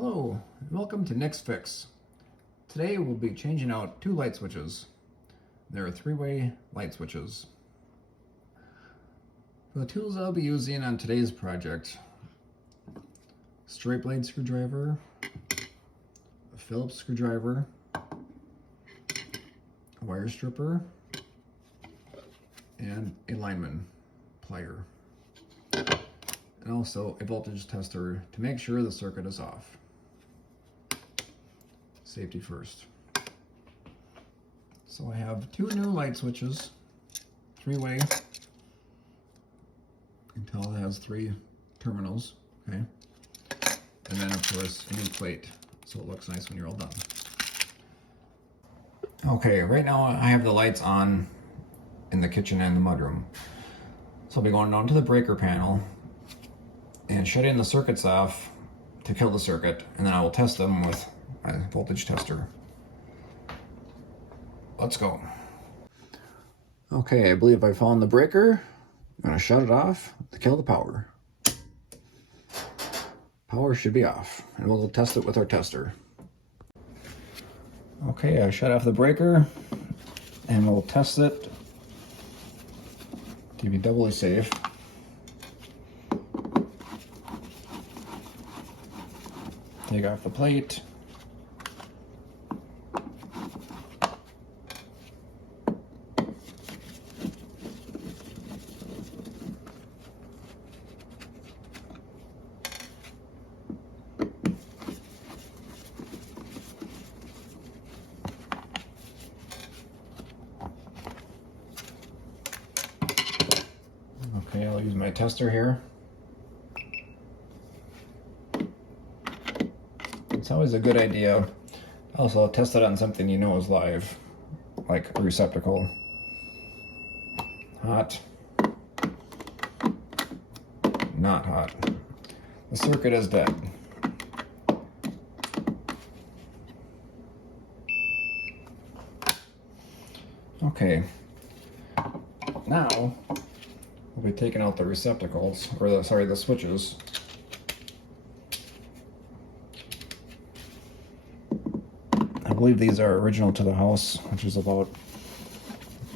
Hello, and welcome to Nick's Fix. Today we'll be changing out two light switches. There are three-way light switches. For the tools I'll be using on today's project: straight blade screwdriver, a Phillips screwdriver, a wire stripper, and a lineman plier. And also a voltage tester to make sure the circuit is off. Safety first. So I have two new light switches, three-way. You can tell it has three terminals, okay? And then of course a new plate, so it looks nice when you're all done. Okay, right now I have the lights on in the kitchen and the mudroom. So I'll be going down to the breaker panel and shutting the circuits off to kill the circuit, and then I will test them with my voltage tester. Let's go. Okay, I believe I found the breaker. I'm gonna shut it off to kill the power. Power should be off, and we'll test it with our tester. Okay, I shut off the breaker, and we'll test it to be doubly safe. Take off the plate. Okay, I'll use my tester here. It's always a good idea. Also, test it on something you know is live, like a receptacle. Hot. Not hot. The circuit is dead. Okay. Now, we'll be taking out the receptacles, or the switches. I believe these are original to the house, which is about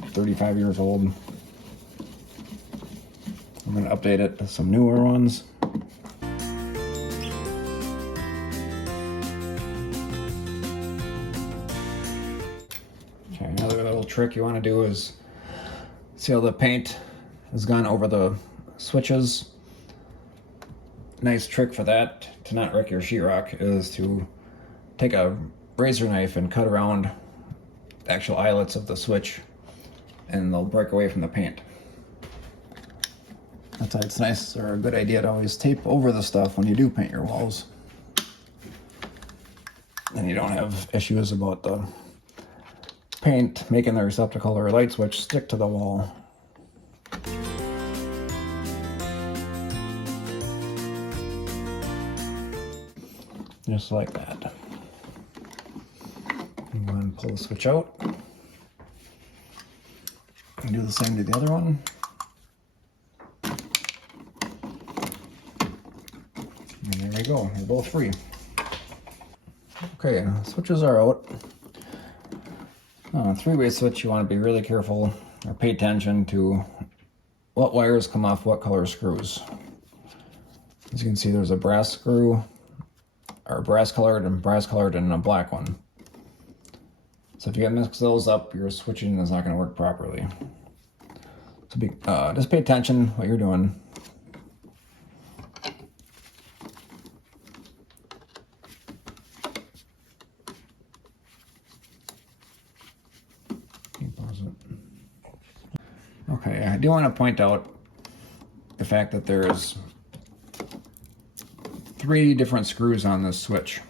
35 years old. I'm going to update it to some newer ones. Okay, another little trick you want to do is, see how the paint has gone over the switches? Nice trick for that, to not wreck your sheetrock, is to take a razor knife and cut around the actual eyelets of the switch, and they'll break away from the paint. That's why it's nice, or a good idea, to always tape over the stuff when you do paint your walls. Then you don't have issues about the paint making the receptacle or light switch stick to the wall. Just like that. I'm going to pull the switch out and do the same to the other one. And there we go, they're both free. Okay, switches are out. Three-way switch, you want to be really careful or pay attention to what wires come off what color screws. As you can see, there's a brass screw, or brass colored and a black one. So if you mix those up, your switching is not going to work properly. So just pay attention what you're doing. Okay, I do want to point out the fact that there's 3 different screws on this switch.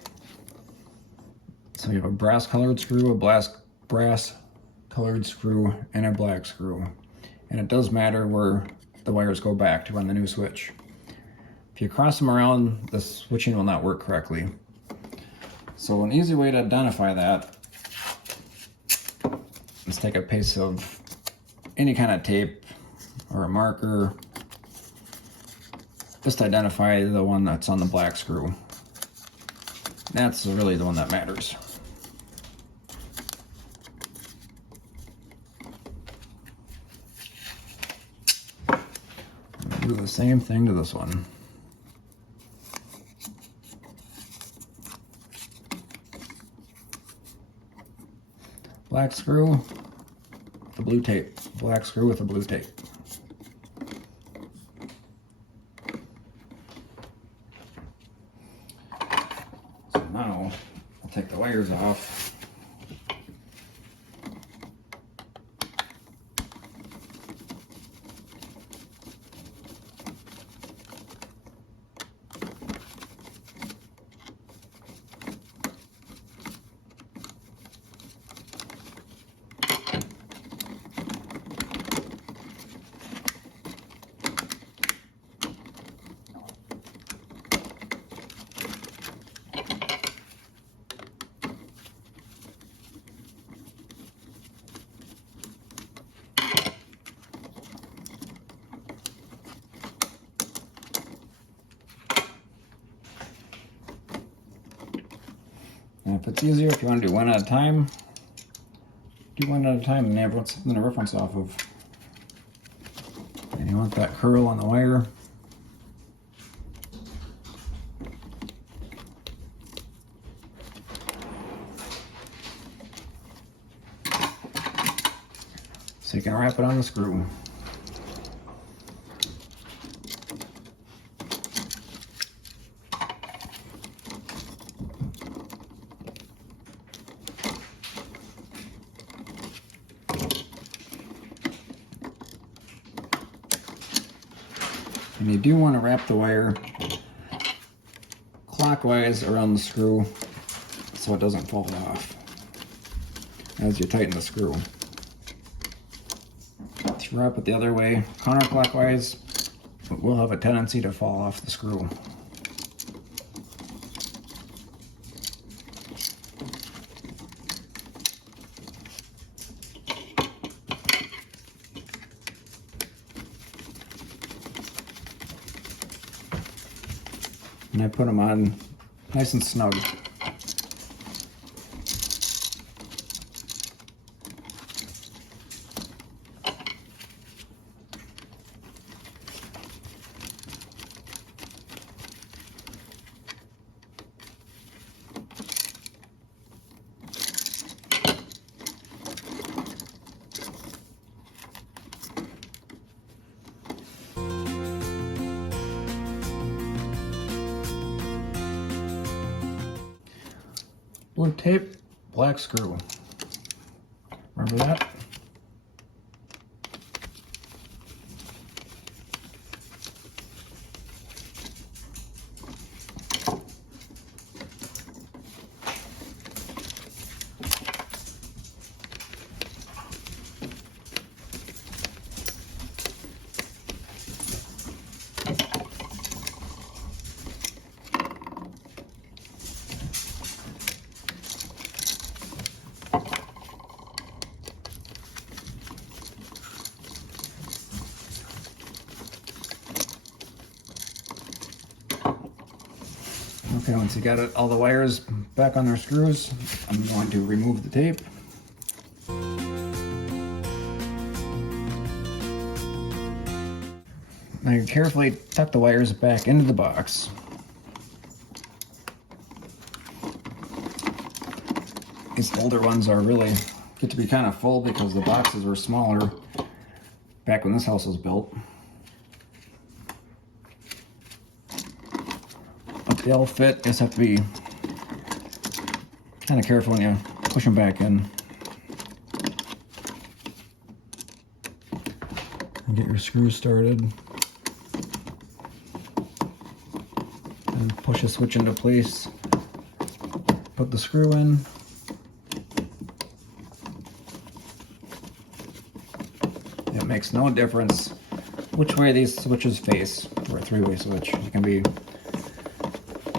So you have a brass colored screw, a brass colored screw, and a black screw. And it does matter where the wires go back to on the new switch. If you cross them around, the switching will not work correctly. So an easy way to identify that is take a piece of any kind of tape or a marker, just identify the one that's on the black screw. That's really the one that matters. Do the same thing to this one. Black screw with the blue tape. Black screw with the blue tape. So now I'll take the wires off. And if it's easier, if you want to do one at a time, do one at a time and have something to reference off of. And you want that curl on the wire. So you can wrap it on the screw. And you do want to wrap the wire clockwise around the screw so it doesn't fall off as you tighten the screw. If you wrap it the other way, counterclockwise, it will have a tendency to fall off the screw. And I put them on nice and snug. Blue tape, black screw. Remember that? Okay, once you got all the wires back on their screws, I'm going to remove the tape. Now you carefully tuck the wires back into the box. These older ones get to be kind of full because the boxes were smaller back when this house was built. They all fit, just have to be kind of careful when you push them back in. And get your screws started. And push the switch into place. Put the screw in. It makes no difference which way these switches face for a three-way switch. It can be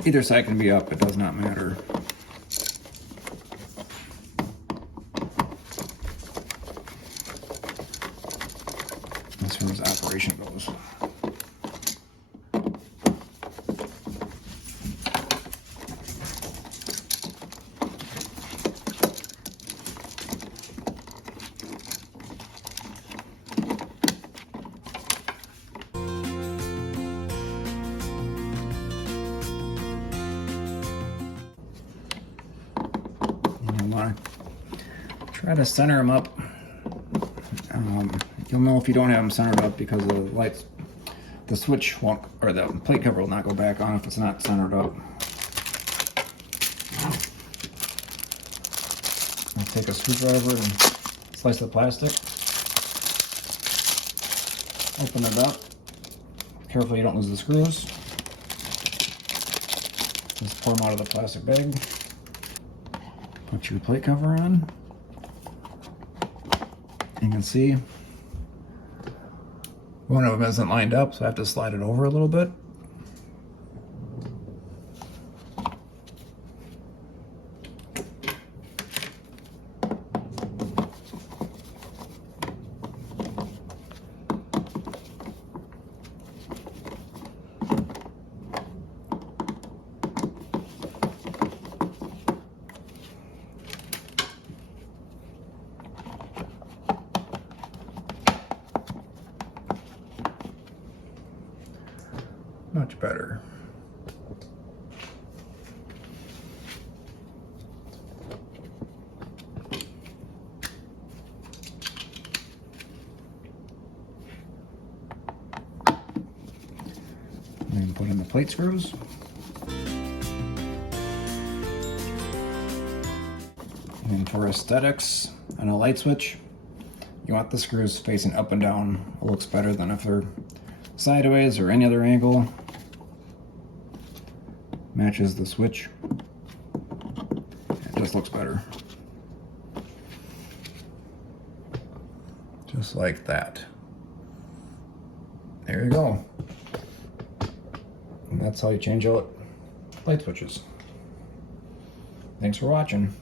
either side can be up, it does not matter. As far as operation goes. want to try to center them up. You'll know if you don't have them centered up because the lights, the switch won't, or the plate cover will not go back on if it's not centered up. I'll take a screwdriver and slice the plastic. Open it up. Careful you don't lose the screws. Just pour them out of the plastic bag. Put your plate cover on. You can see one of them isn't lined up, so I have to slide it over a little bit. Much better. And put in the plate screws. And for aesthetics on a light switch, you want the screws facing up and down. It looks better than if they're sideways or any other angle. Matches the switch. It just looks better. Just like that. There you go. And that's how you change out light switches. Thanks for watching.